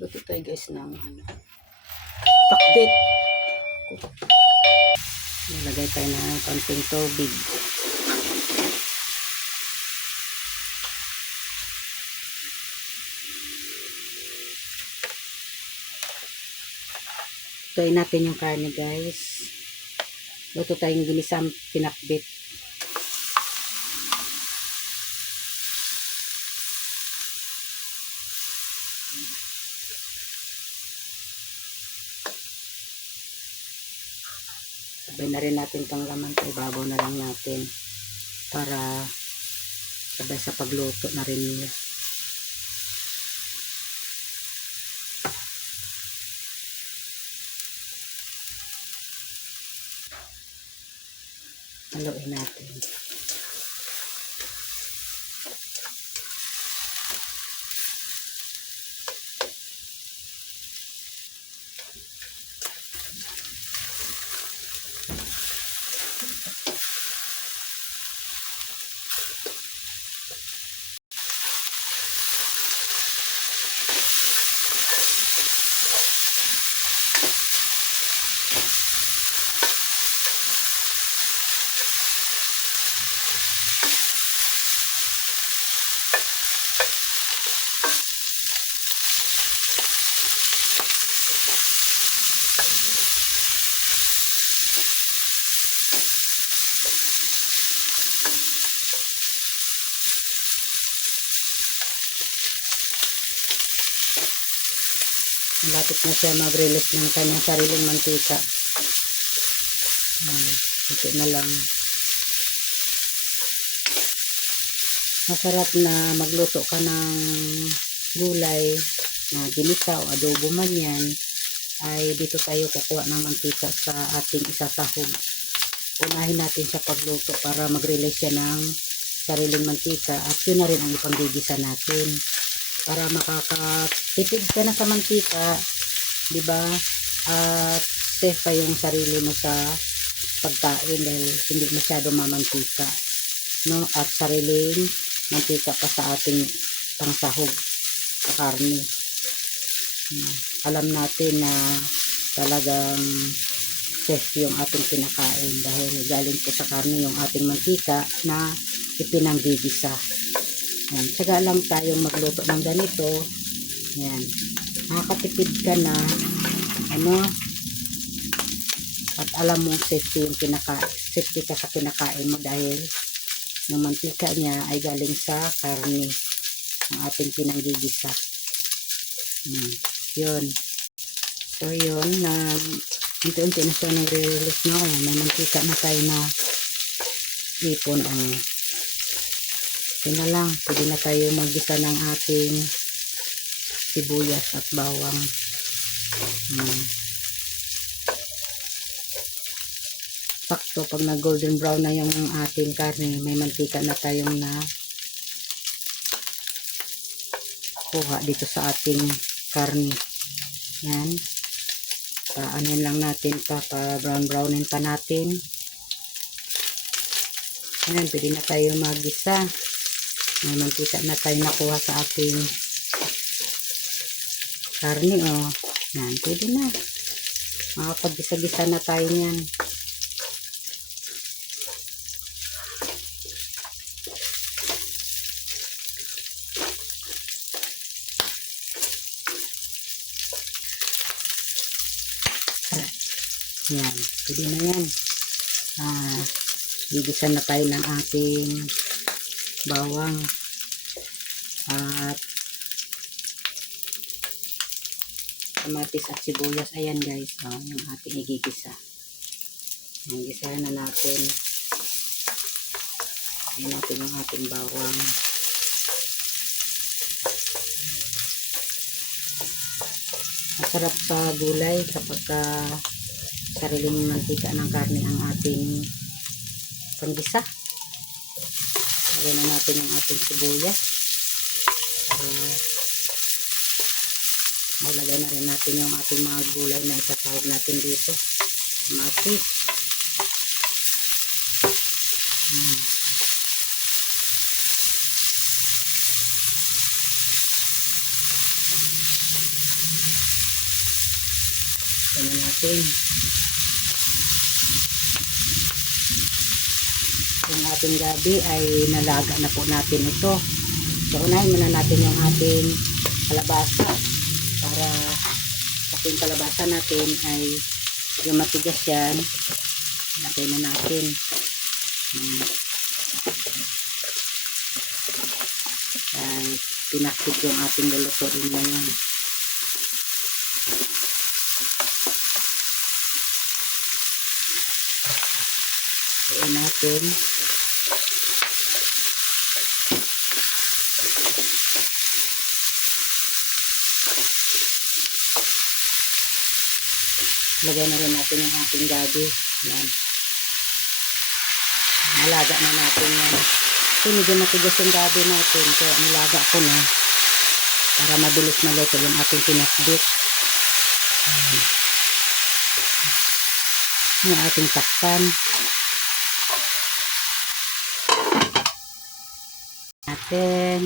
Luto tayo guys ng pakbet. Nilagay tayo ng konting tubig. Lutuin natin yung karne guys. Luto tayong ginisang pinakbet. Sabay na rin natin itong laman. Ibabaw na lang natin para sabay sa pagluto na rin nila. Haluin natin. Malapit na siya mag-release ng kanyang sariling mantika. Ito na lang. Masarap na magluto ka ng gulay na ginisa o adobo man yan, ay dito tayo kukuha ng mantika sa ating isasahog. Unahin natin siya pagluto para mag-release siya ng sariling mantika at yun na rin ang ipanggigisa natin. Para makakatipid ka na sa mantika, di ba? At safe pa yung sarili mo sa pagkain dahil hindi masyado mamantika, no? At sariling mantika pa sa ating pangsahog sa karne. Alam natin na talagang safe yung ating kinakain dahil galing po sa karne yung ating mantika na ipinanggigisa. Yan, tsaga lang tayong magluto ng ganito. Yan, makakatipid ka na at alam mong safety yung safety ka sa kinakain mo dahil yung mantika niya ay galing sa karne ng ating pinanggigisa. Yun. So yun, na unti-unti na siya nagre-release na. May mantika na tayo na ipon. Yun na lang, pwede na tayo maggisa ng ating sibuyas at bawang. Sakto, pag na golden brown na yung ating karne, may mantika na tayong na kuha dito sa ating karne. Yan. Paanin lang natin pa brown brownin pa natin. Yan, pwede na tayo maggisa. May mantika na tayo nakuha sa ating karne. Yan, pwede na. Makapag-gisa-gisa na tayo yan. Yan, pwede na yan. Gigisa na tayo ng ating bawang at kamatis at sibuyas. Ayan guys, yung ating igigisa. Ayan, gisahan na natin. Ayan natin yung ating bawang. Masarap sa gulay kapag sariling mantika ng karne ang ating panggisa. Lagyan na natin yung ating sibuyas. Malagay na rin natin yung ating mga gulay na isasahog natin dito. Kamatis. Ito na natin. Yung ating gabi ay nalaga na po natin ito. So, unahin muna natin yung ating kalabasa para kasi yung kalabasa natin ay yung matigas yan. Lagay na natin. Ay, pinakit yung ating lulutuin ngayon. Ayan natin. Lagay na rin natin yung ating gabi. Ayan. Nalaga na natin yan. So, medyo matigas yung gabi natin. Kaya nilaga ko na para mabilis maluto yung ating pinakbit. Yung ating takpan. Natin.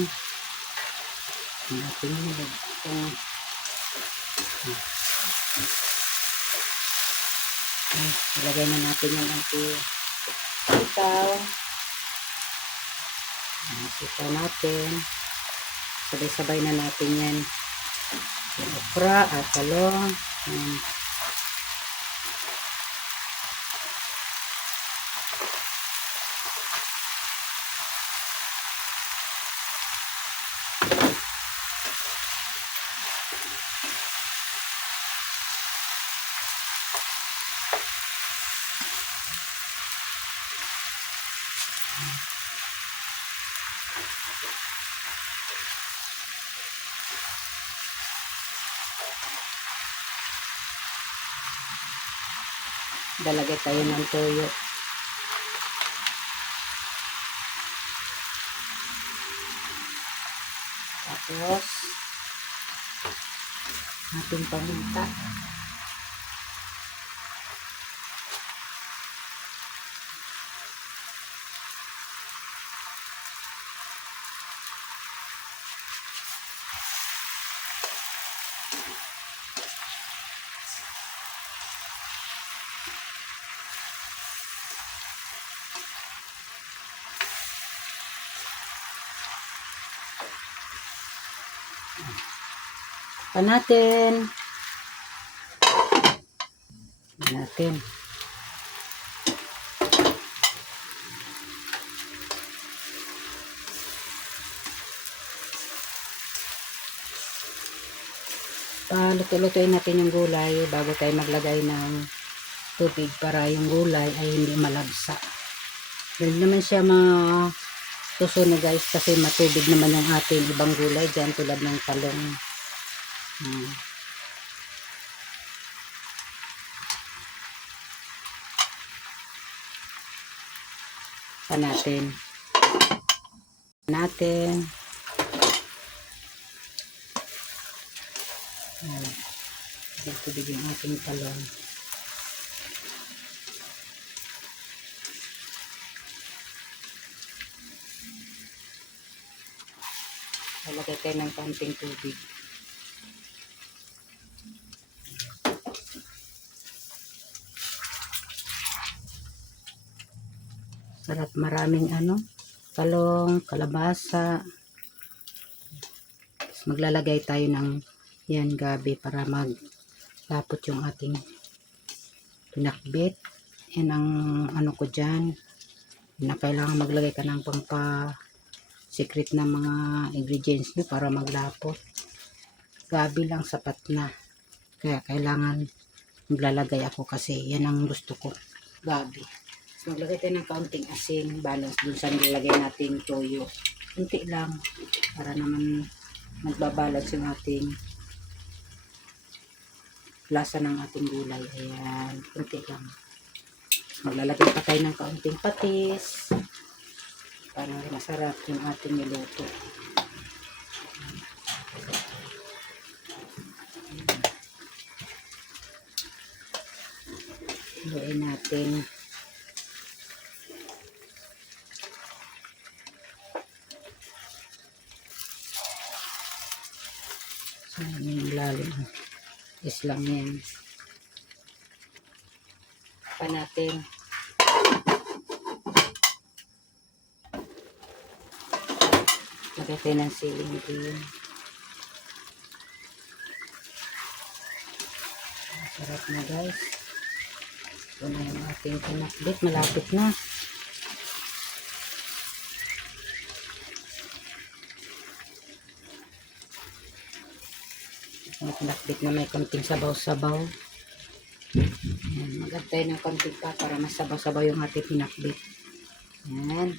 Yung ating ilagay na natin yung ating sitaw. Sitaw natin. Sabay-sabay na natin yan. Yung okra at talong. Dalagay tayo ng toyo. Tapos ating paminta. Pa natin. Luto-lutuin natin yung gulay bago tayo maglagay ng tubig para yung gulay ay hindi malagsa. Dahil naman siya masusunog guys kasi matubig naman yung ating ibang gulay dyan tulad ng talong. Pa natin. Tubig yung ating talong. Lagay tayo ng konting tubig. Sarap, maraming talong, kalabasa. Tapos maglalagay tayo ng yan gabi para maglapot yung ating pinakbit. Yan ang ko dyan. Na kailangan maglagay ka ng secret na mga ingredients nyo para maglapot. Gabi lang sapat na. Kaya kailangan maglalagay ako kasi yan ang gusto ko. Gabi. So, maglagay tayo ng kaunting asin. Balance dun sa nilagay nating toyo. Kunti lang para naman magbabalance yung ating lasa ng ating gulay. Ayan. Kunti lang. Maglalagay pa tayo ng kaunting patis para masarap yung ating niluto. Haluin natin. So, yung lalim is lang yan. pa natin. Lagay tayo ng siling green. Sarap na guys. Ito na yung ating pinakbit. Malapit na. Ang pinakbit na may konting sabaw-sabaw. Magantay ng konti pa para masabaw-sabaw yung ating pinakbit. Yan.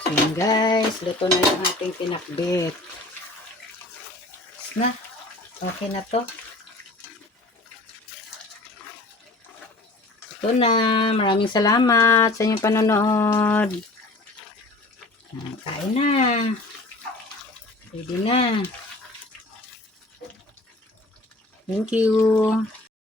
So yan guys, luto na yung ating pinakbit. Na, okay na to. Ito na, maraming salamat sa inyong panonood. Kain na. Pwede na. Thank you.